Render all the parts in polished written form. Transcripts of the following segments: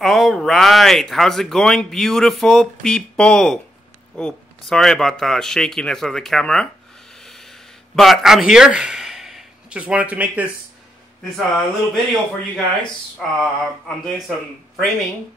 All right, how's it going, beautiful people? Oh, sorry about the shakiness of the camera, but I'm here. Just wanted to make this little video for you guys. I'm doing some framing.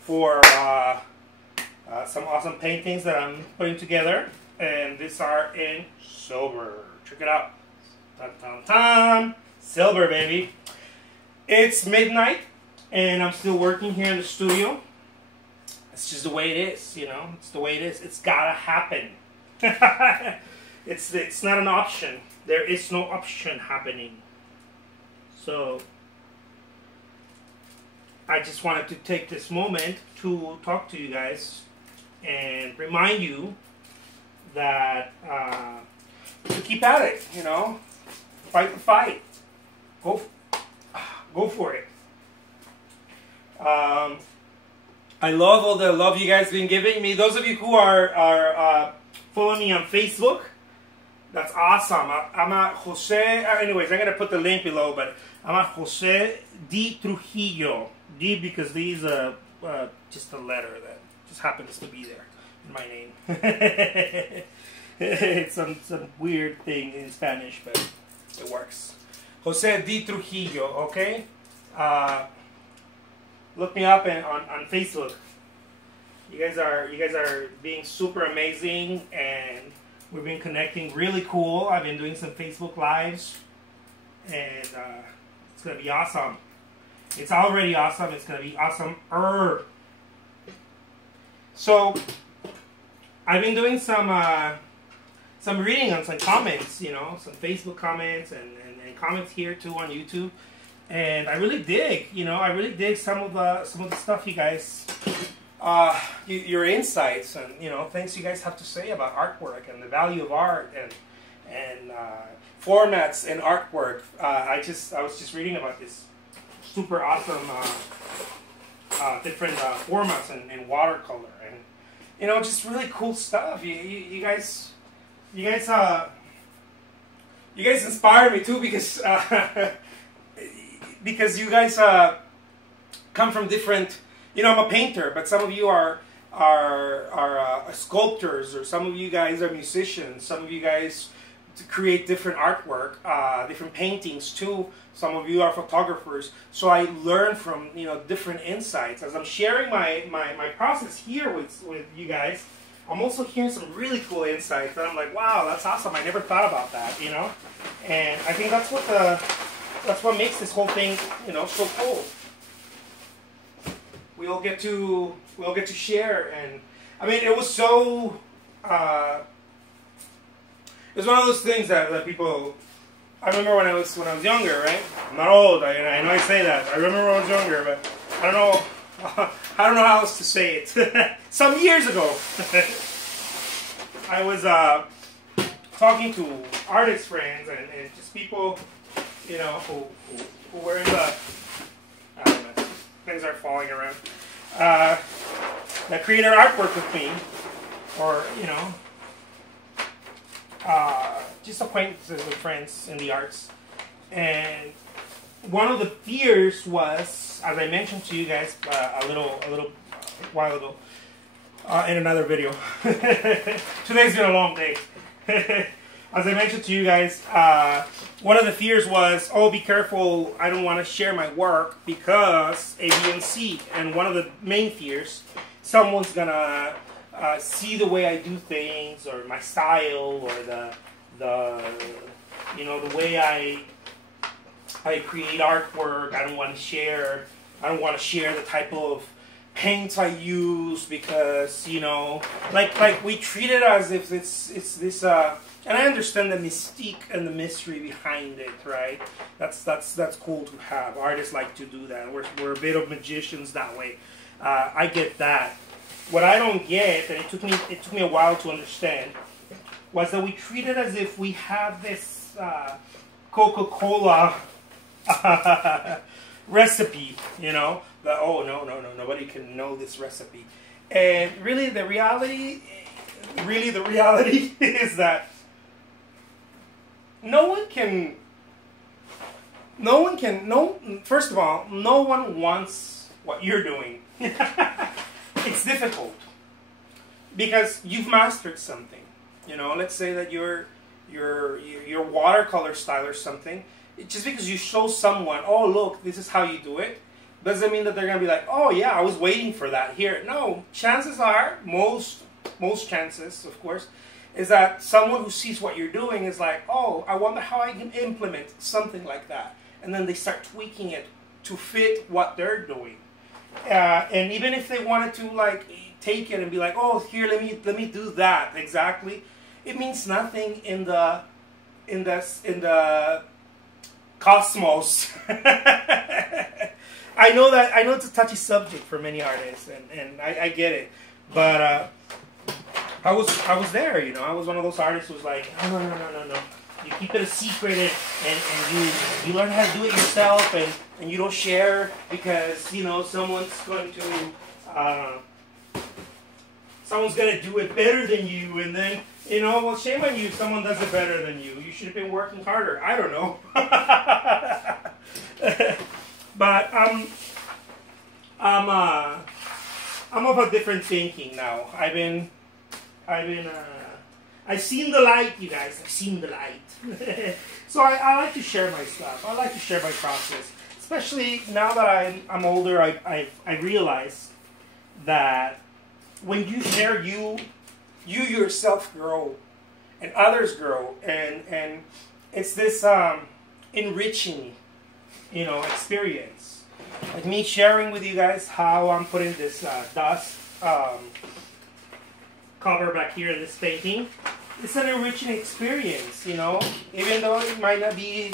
For some awesome paintings that I'm putting together, and these are in silver. Check it out. Dun, dun, dun. Silver, baby. It's midnight, and I'm still working here in the studio. It's just the way it is, you know. It's the way it is. It's gotta happen. It's not an option. There is no option happening. So I just wanted to take this moment to talk to you guys and remind you that to keep at it, you know. Fight the fight. Go for it. I love all the love you guys been giving me. Those of you who are following me on Facebook, that's awesome. I'm at Jose. Anyways, I'm gonna put the link below, but I'm at Jose D. Trujillo. D because these just a letter that just happens to be there in my name. It's some weird thing in Spanish, but it works. Jose D. Trujillo, okay? Look me up on Facebook. You guys are being super amazing, and we've been connecting really cool. I've been doing some Facebook Lives, and it's gonna be awesome. It's already awesome. It's gonna be awesome-er. So I've been doing some reading on some comments, you know, some Facebook comments and comments here too on YouTube, and I really dig, you know, some of the stuff you guys, your insights, and you know, things you guys have to say about artwork and the value of art and formats in artwork. I was just reading about this super awesome different formats in watercolor, and you know, just really cool stuff. You guys inspire me too, because because you guys come from different. You know, I'm a painter, but some of you are sculptors, or some of you guys are musicians. Some of you guys create different artwork, different paintings too. Some of you are photographers. So I learn from, you know, different insights as I'm sharing my process here with you guys. I'm also hearing some really cool insights that I'm like, wow, that's awesome. I never thought about that, you know. And I think that's what makes this whole thing, you know, so cool. We all get to share, and I mean, it was so. It was one of those things that people. I remember when I was younger, right? I'm not old. I know I say that. I remember when I was younger, but I don't know. I don't know how else to say it. Some years ago, I was talking to artist friends and just people, you know, who were in the, I don't know, things are falling around, that created artwork with me, or, you know, just acquaintances with friends in the arts. And one of the fears was, as I mentioned to you guys a little while ago in another video. Today's been a long day. As I mentioned to you guys, one of the fears was, oh, be careful, I don't want to share my work because A, B, and C. And one of the main fears, someone's gonna see the way I do things, or my style, or the you know, the way I create artwork. I don't want to share the type of paints I use, because, you know, like we treat it as if it's this. And I understand the mystique and the mystery behind it, right? That's cool to have. Artists like to do that. We're a bit of magicians that way. I get that. What I don't get, and it took me a while to understand, was that we treat it as if we have this Coca-Cola recipe, you know, that, oh, no, nobody can know this recipe. And really the reality is that no one can no one can, no, first of all, no one wants what you're doing. It's difficult because you've mastered something. You know, let's say that your watercolor style or something, just because you show someone, oh look, this is how you do it, doesn't mean that they're gonna be like, oh yeah, I was waiting for that here. No, chances are, most chances, of course, is that someone who sees what you're doing is like, oh, I wonder how I can implement something like that, and then they start tweaking it to fit what they're doing. And even if they wanted to like take it and be like, oh, here, let me do that exactly, it means nothing in the cosmos. I know it's a touchy subject for many artists, and I get it, but I was there, you know. I was one of those artists who was like, no. You keep it a secret, and you learn how to do it yourself, and you don't share because, you know, someone's going to do it better than you, and then, you know, well, shame on you if someone does it better than you. You should have been working harder. I don't know. But I'm of a different thinking now. I've seen the light, you guys. I've seen the light. So I like to share my stuff. I like to share my process, especially now that I'm older. I realize that when you share, you yourself grow, and others grow, and it's this enriching, you know, experience. Like me sharing with you guys how I'm putting this dust cover back here in this painting. It's an enriching experience, you know, even though it might not be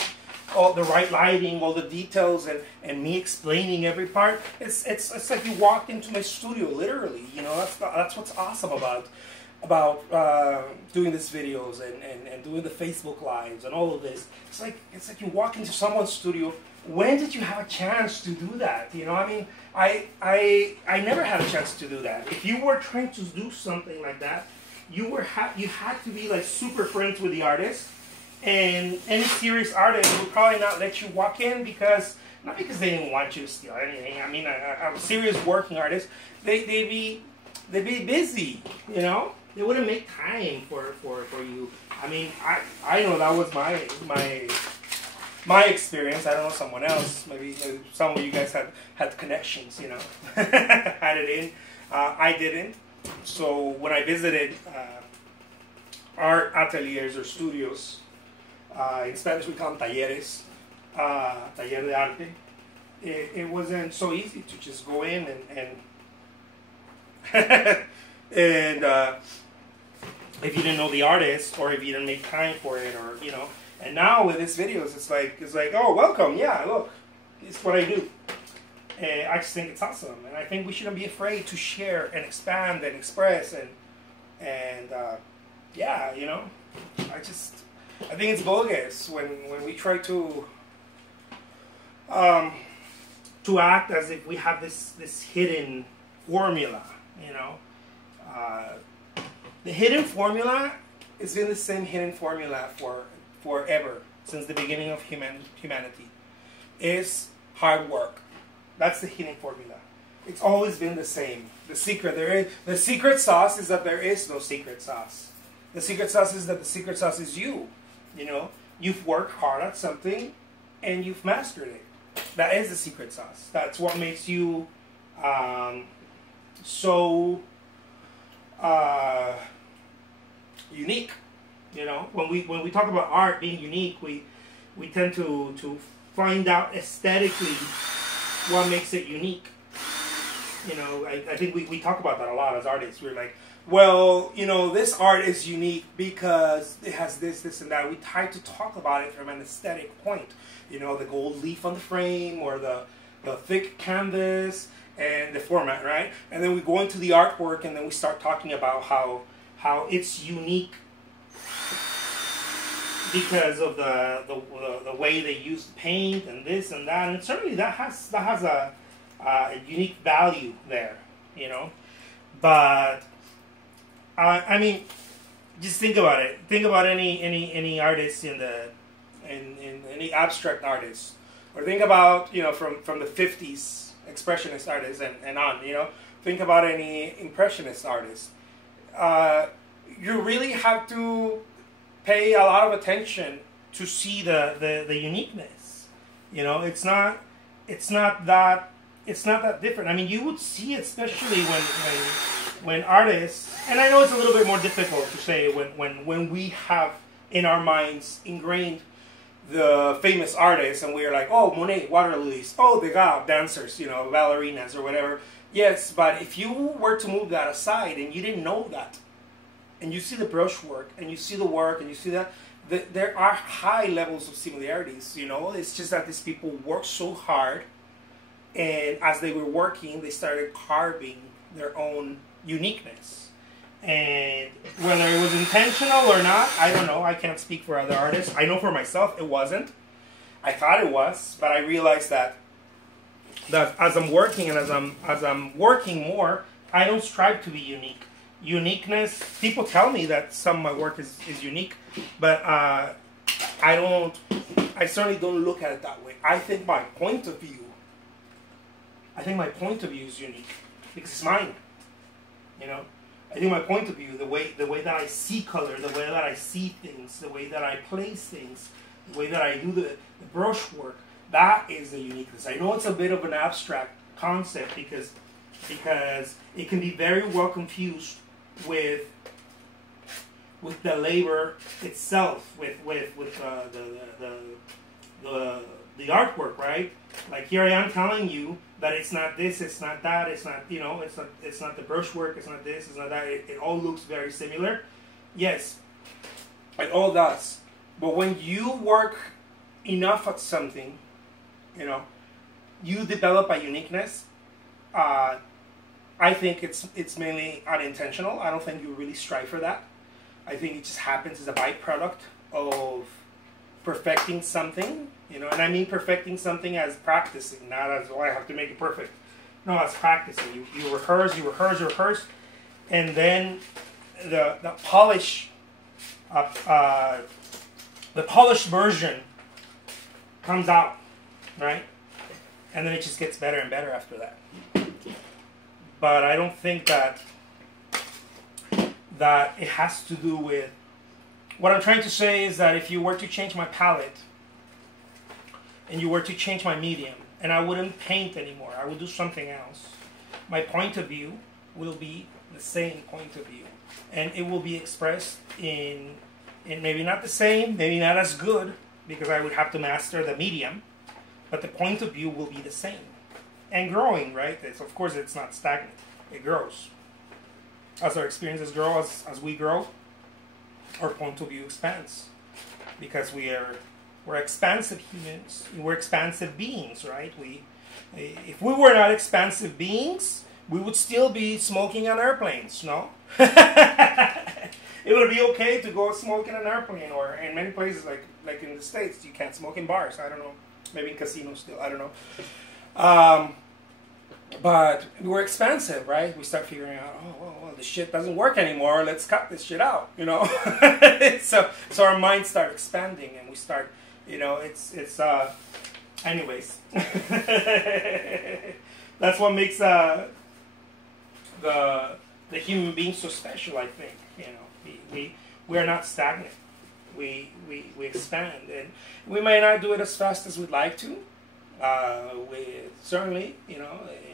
all the right lighting, all the details, and me explaining every part. It's like you walked into my studio, literally. You know, that's what's awesome about doing these videos and doing the Facebook lives and all of this. It's like you walk into someone's studio. When did you have a chance to do that? You know, I mean, I never had a chance to do that. If you were trying to do something like that, you had to be like super friends with the artist, and any serious artist would probably not let you walk in not because they didn't want you to steal anything. I mean, a serious working artist, they'd be busy, you know. They wouldn't make time for you. I mean, I know that was my experience. I don't know someone else. Maybe some of you guys had connections, you know, had it in. I didn't. So when I visited art ateliers or studios, in Spanish we call them talleres, taller de arte, it wasn't so easy to just go in and if you didn't know the artist, or if you didn't make time for it, or, you know. And now with these videos, it's like, oh, welcome, yeah, look, it's what I do. And I just think it's awesome, and I think we shouldn't be afraid to share and expand and express, and yeah, you know, I think it's bogus when we try to act as if we have this hidden formula, you know. The hidden formula has been the same hidden formula forever, since the beginning of humanity. Is hard work. That's the hidden formula. It's always been the same. The secret sauce is that there is no secret sauce. The secret sauce is that the secret sauce is you. You know, you've worked hard at something and you've mastered it. That is the secret sauce. That's what makes you so unique. You know, when we talk about art being unique, we tend to find out aesthetically what makes it unique. You know, I think we talk about that a lot as artists. We're like, well, you know, this art is unique because it has this, and that. We try to talk about it from an aesthetic point. You know, the gold leaf on the frame, or the thick canvas, and the format, right? And then we go into the artwork, and then we start talking about how it's unique because of the way they use paint and this and that, and certainly that has a unique value there, you know. But I mean, just think about it. Think about any artist in any abstract artist. Or think about, you know, from the 50s expressionist artists and on, you know. Think about any impressionist artist. You really have to pay a lot of attention to see the uniqueness. You know, it's not that different. I mean, you would see it especially when artists, and I know it's a little bit more difficult to say when we have in our minds ingrained the famous artists, and we're like, oh, Monet, water lilies, oh, Degas, dancers, you know, ballerinas or whatever. Yes, but if you were to move that aside and you didn't know that, and you see the brushwork, and you see the work, and you see that, there are high levels of similarities, you know. It's just that these people work so hard, and as they were working, they started carving their own uniqueness. And whether it was intentional or not, I don't know. I can't speak for other artists. I know for myself it wasn't. I thought it was, but I realized that as I'm working and as I'm working more, I don't strive to be unique. Uniqueness, people tell me that some of my work is unique, but I certainly don't look at it that way. I think my point of view is unique because it's mine. You know, I think my point of view, the way that I see color, the way that I see things, the way that I place things, the way that I do the brushwork, that is the uniqueness. I know it's a bit of an abstract concept because it can be very well confused with the labor itself, with the artwork, right? Like here I am telling you that it's not this, it's not that, it's not, you know, it's not the brushwork, it's not this, it's not that. It all looks very similar. Yes, it all does. But when you work enough at something, you know, you develop a uniqueness. I think it's mainly unintentional. I don't think you really strive for that. I think it just happens as a byproduct of perfecting something, you know, and I mean perfecting something as practicing, not as, oh, I have to make it perfect. No, as practicing. You rehearse, and then the polished version comes out, right? And then it just gets better and better after that. But I don't think that it has to do with... What I'm trying to say is that if you were to change my palette, and you were to change my medium, and I wouldn't paint anymore, I would do something else, my point of view will be the same point of view. And it will be expressed in maybe not the same, maybe not as good, because I would have to master the medium, but the point of view will be the same. And growing, right? Of course, it's not stagnant. It grows. As our experiences grow, as we grow, our point of view expands. Because we're expansive humans. We're expansive beings, right? If we were not expansive beings, we would still be smoking on airplanes, no? It would be okay to go smoke in an airplane, or in many places, like in the States, you can't smoke in bars. I don't know. Maybe in casinos still. I don't know. But we're expansive, right? We start figuring out, oh, well, this shit doesn't work anymore. Let's cut this shit out, you know? So our minds start expanding, and we start, you know, anyways. That's what makes the human being so special, I think. You know, we are not stagnant. We expand, and we may not do it as fast as we'd like to. We certainly, you know, in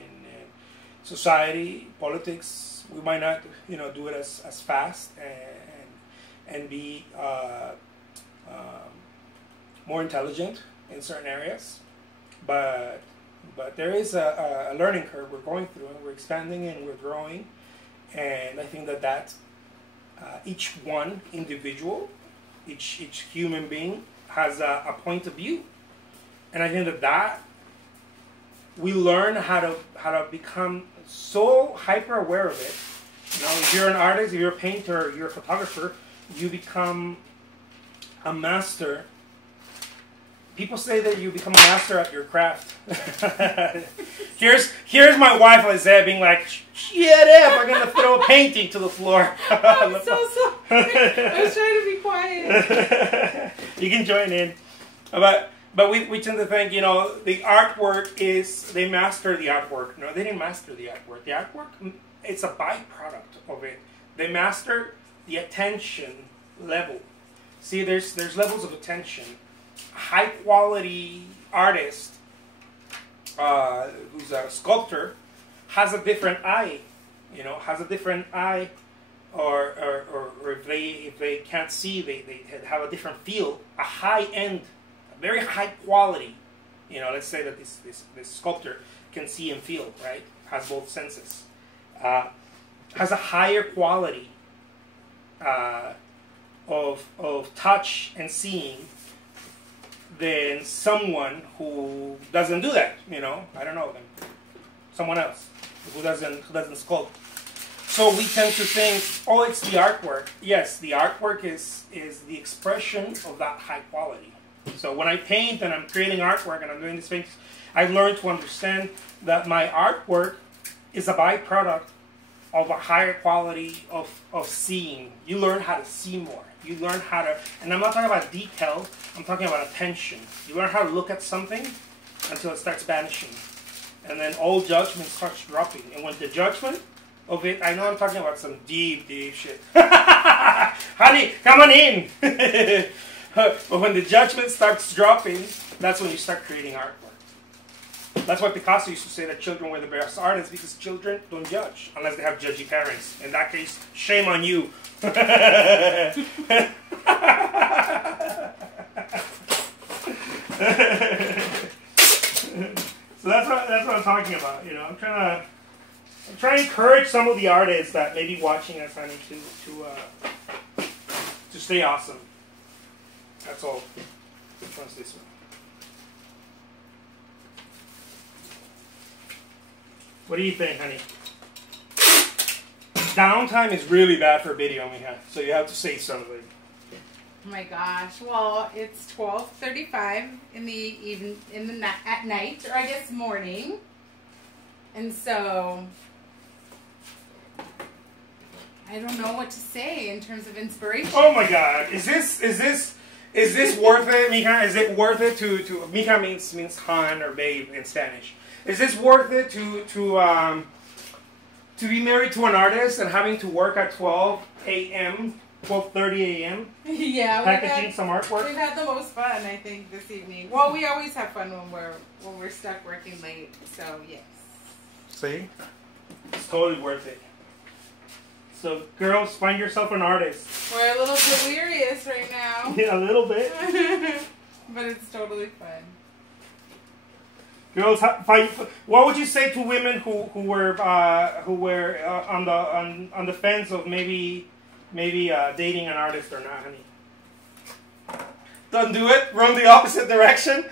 society, politics, we might not, you know, do it as fast and be more intelligent in certain areas, but there is a learning curve we're going through, and we're expanding and we're growing, and I think that each one individual, each human being has a point of view. And I think that we learn how to become so hyper aware of it. You know, if you're an artist, if you're a painter, you're a photographer, you become a master. People say that you become a master at your craft. Here's my wife, Lizette, being like, "Shut up! I'm gonna throw a painting to the floor." I'm so sorry. I was trying to be quiet. You can join in, but But we tend to think, you know, the artwork is, they master the artwork. No, they didn't master the artwork. The artwork, it's a byproduct of it. They master the attention level. See, there's levels of attention. High quality artist, who's a sculptor, has a different eye. You know, has a different eye, or if they can't see, they have a different feel. A high end, a very high quality. You know, let's say that this sculptor can see and feel, right? Has both senses. Has a higher quality of touch and seeing than someone who doesn't do that. You know, I don't know, someone else who doesn't sculpt. So we tend to think, oh, it's the artwork. Yes, the artwork is the expression of that high quality. So when I paint and I'm creating artwork and I'm doing these things, I learned to understand that my artwork is a byproduct of a higher quality of seeing. You learn how to see more. You learn how to, and I'm not talking about detail, I'm talking about attention. You learn how to look at something until it starts vanishing. And then all judgment starts dropping. And when the judgment of it, I know I'm talking about some deep shit. Honey, come on in. But when the judgment starts dropping, that's when you start creating artwork. That's why Picasso used to say that children were the best artists, because children don't judge unless they have judgy parents. In that case, shame on you. So that's what I'm talking about. You know, I'm trying to encourage some of the artists that may be watching us, honey, to stay awesome. That's all. Which one's this one? What do you think, honey? Downtime is really bad for video, Mija. So you have to say something. Oh my gosh! Well, it's 12:35 at night, or I guess morning, and so I don't know what to say in terms of inspiration. Oh my God! Is this worth it, Mija? Is it worth it to Mija means hon or babe in Spanish? Is this worth it to be married to an artist and having to work at 12 a.m., 12:30 a.m.? Yeah, packaging some artwork. We've had the most fun, I think, this evening. Well, we always have fun when we're stuck working late. So yes. See, it's totally worth it. So, girls, find yourself an artist. We're a little delirious right now. Yeah, a little bit. But it's totally fun. Girls, what would you say to women who were on the fence of maybe dating an artist or not, honey? Don't do it. Run the opposite direction.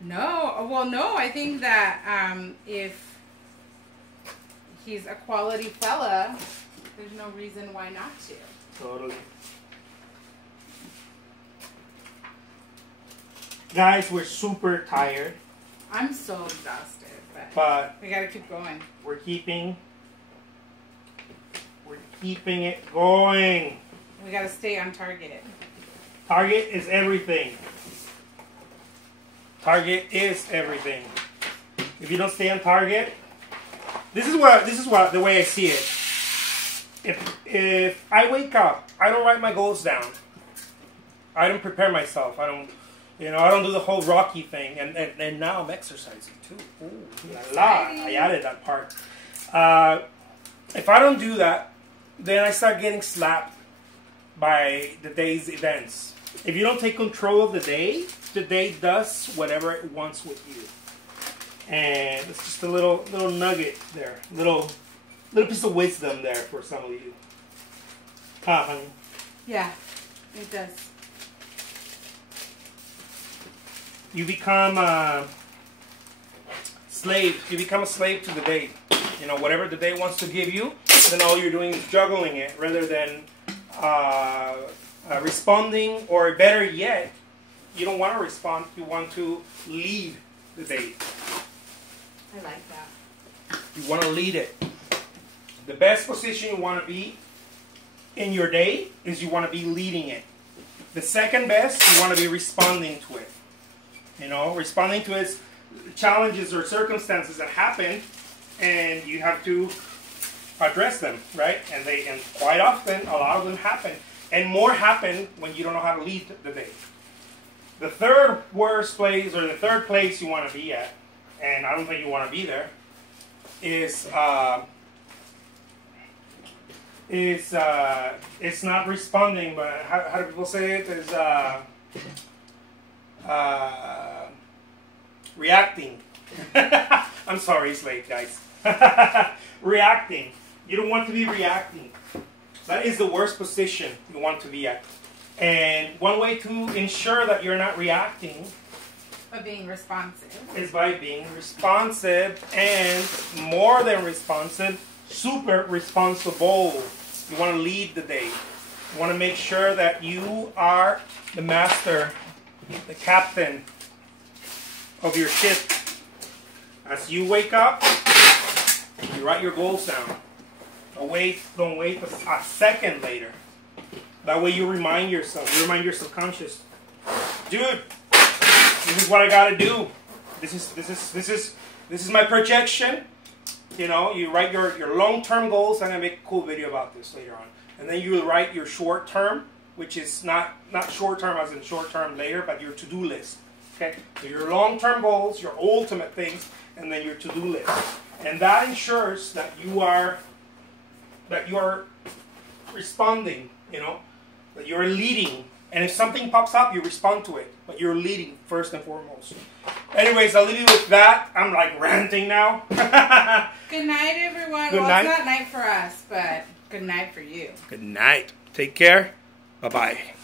No, well, no. I think that if he's a quality fella, there's no reason why not to. Totally. Guys, we're super tired. I'm so exhausted, but we gotta keep going. We're keeping it going. We gotta stay on target. Target is everything. Target is everything. If you don't stay on target, this is what the way I see it. If I wake up, I don't write my goals down. I don't prepare myself. I don't do the whole Rocky thing, and now I'm exercising too. Ooh, la la! I added that part. If I don't do that, then I start getting slapped by the day's events. If you don't take control of the day does whatever it wants with you. And it's just a little nugget there, little piece of wisdom there for some of you. Huh, honey? Yeah, it does. You become a slave. You become a slave to the day. You know, whatever the day wants to give you, then all you're doing is juggling it rather than responding, or better yet, you don't want to respond. You want to lead the day. I like that. You want to lead it. The best position you want to be in your day is you want to be leading it. The second best, you want to be responding to it. You know, responding to its challenges or circumstances that happen, and you have to address them, right? And quite often, a lot of them happen. And more happen when you don't know how to lead the day. The third worst place, or the third place you want to be at, and I don't think you want to be there, is it's not responding, but how do people say it? Is reacting. I'm sorry, it's late, guys. Reacting. You don't want to be reacting. That is the worst position you want to be at. And one way to ensure that you're not reacting, by being responsive, is by being responsive, and more than responsive, super responsible. You want to lead the day. You want to make sure that you are the master, the captain of your ship. As you wake up, you write your goals down. Don't wait a second later. That way you remind yourself, you remind your subconscious, dude, this is what I gotta do. This is my projection. You know, you write your long-term goals. I'm gonna make a cool video about this later on. And then you will write your short-term, which is not short-term as in short-term later, but your to-do list. Okay? So your long-term goals, your ultimate things, and then your to-do list. And that ensures that you are responding, you know, that you're leading. And if something pops up, you respond to it. But you're leading first and foremost. Anyways, I'll leave you with that. I'm like ranting now. Good night, everyone. Good night. It's not night for us, but good night for you. Good night. Take care. Bye-bye.